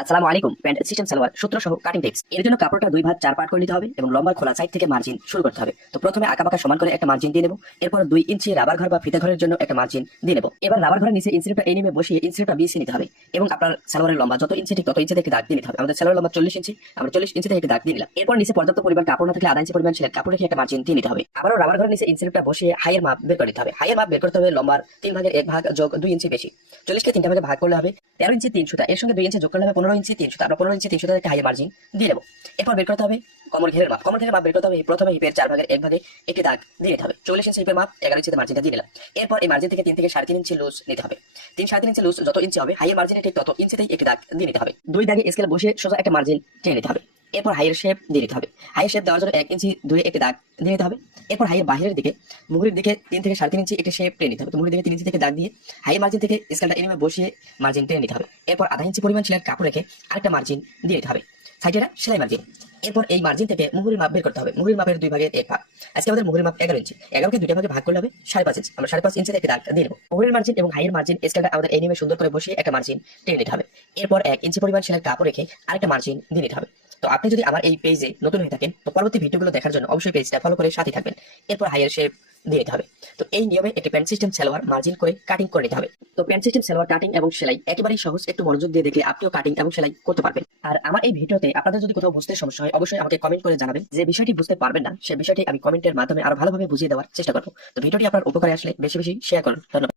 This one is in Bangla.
আসসালামু আলাইকুম। প্যান্ট সিস্টেম সালোয়ার সূত্র সহ কাটিং টিপস। এর জন্য কাপড়টা দুই ভাঁজ 4 পার্ট করে নিতে হবে এবং লম্বা খোলা সাইড থেকে মার্জিন শুরু করতে হবে। তো প্রথমে আঁকাবাঁকা সমান করে একটা মার্জিন দিয়ে নেব। এরপর 2 ইঞ্চি রাবার ঘর বা ফিতা ঘরের জন্য একটা মার্জিন দিয়ে নেব। এবার রাবার ঘরের নিচে ইঞ্চিটা এই নেমে বসিয়ে ইঞ্চিটা বিছিয়ে নিতে হবে এবং আপনার সালোয়ারের লম্বা যত ইঞ্চি ঠিক তত ইঞ্চি থেকে দাগ দিয়ে নিতে হবে। আমাদের সালোয়ার লম্বা 40 ইঞ্চি, আমরা 40 ইঞ্চি থেকে একটা দাগ দিয়ে নিলাম। এরপর নিচে পর্যাপ্ত পরিমাণ কাপড় না থাকলে আধা ইঞ্চি পরিমাণ সেলাই কাপড় রেখে একটা মার্জিন দিয়ে নিতে হবে। আবারও রাবার ঘরের নিচে ইঞ্চিটা বসিয়ে হাইয়ের মাপ বের করে নিতে হবে। হাইয়ের মাপ বের করতে হবে লম্বার 3 ভাগের 1 ভাগ যোগ 2 ইঞ্চি বেশি। 40 কে 3টা ভাগে ভাগ করলে হবে 13 ইঞ্চি 3 সুতা। এর সঙ্গে 2 ইঞ্চি যোগ করলে হবে 15 ইঞ্চি 3 সুতা। আমরা 15 ইঞ্চি 3 সুতা থেকে হাইয়ের মার্জিন দিয়ে নেব। এরপর বের করতে হবে কমর ঘেরের মাপ। কমর ঘেরের মাপ বের করতে হবে প্রথমে হিপের 4 ভাগের 1 ভাগে একটি দাগ দিয়ে নিতে হবে। 40 ইঞ্চি হিপের মাপ 11 ইঞ্চিতে মার্জিনটা দিয়ে নিলাম। এরপর এই মার্জিন থেকে 3 থেকে 3.5 ইঞ্চি লুজ নিতে হবে। 3-3.5 ইঞ্চি লুজ যত ইঞ্চি হবে হাইয়ের মার্জিনে ঠিক তত ইঞ্চিতেই একটি দাগ দিয়ে নিতে হবে। দুই দাগে স্কেল বসিয়ে সোজা একটা মার্জিন টেনে নিতে হবে। এরপর হাইয়ের শেপ দিয়ে নিতে হবে। হাইয়ের শেপ দেওয়ার জন্য 1 ইঞ্চি দূরে একটি দাগ দিয়ে নিতে হবে। এরপর হাইয়ের বাহিরের দিকে মুহুরির দিকে 3 থেকে 3.5 ইঞ্চি একটি শেপ টেনে নিতে হবে। তো মুহুরির দিকে 3 ইঞ্চি থেকে দাগ দিয়ে হাইয়ের মার্জিন থেকে স্কেলটা এনিমে বসিয়ে মার্জিন টেনে নিতে হবে। এরপর আধা ইঞ্চি পরিমাণ সেলাইয়ের কাপড় রেখে আরেকটা মার্জিন দিয়ে নিতে হবে। সাইডেটা সেলাই মার্জিন। এরপর এই মার্জিন থেকে মুহুরির মাপ বের করতে হবে। মুহুরির মাপের 2 ভাগের 1 ভাগ। আজকে আমাদের মুহুরির মাপ 11 ইঞ্চি। 11 কে 2টা ভাগে ভাগ করলে হবে 5.5 ইঞ্চি। আমরা 5.5 ইঞ্চিতে একটা দাগ দিয়ে নেব। মুহুরির মার্জিন এবং হাইয়ের মার্জিন স্কেলটা আমাদের এনিমে সুন্দর করে বসিয়ে একটা মার্জিন টেনে নিতে হবে। এরপর 1 ইঞ্চি পরিমাণ সেলাইয়ের কাপড় রেখে আরেকটা মার্জিন দিয়ে নিতে হবে। তো আপনি যদি আমার এই পেজে নতুন হয়ে থাকেন তো পরবর্তী ভিডিওগুলো দেখার জন্য অবশ্যই পেজটা ফলো করে সাথে থাকবেন। এরপর হাইয়ের শেপ দিয়ে নিতে হবে। তো এই নিয়মে একটি প্যান্ট সিস্টেম সালোয়ার মার্জিন করে কাটিং করে নিতে হবে। তো প্যান্ট সিস্টেম সালোয়ার কাটিং এবং সেলাই একেবারেই সহজ। একটু মনোযোগ দিয়ে দেখলে আপনিও কাটিং এবং সেলাই করতে পারবেন। আর আমার এই ভিডিওতে আপনাদের যদি কোথাও বুঝতে সমস্যা হয় অবশ্যই আমাকে কমেন্ট করে জানাবেন। যে বিষয়টি বুঝতে পারবেন না সেই বিষয়টি আমি কমেন্টের মাধ্যমে আরো ভালোভাবে বুঝিয়ে দেওয়ার চেষ্টা করবো। তো ভিডিওটি আপনার উপকারে আসলে বেশি বেশি শেয়ার করুন। ধন্যবাদ।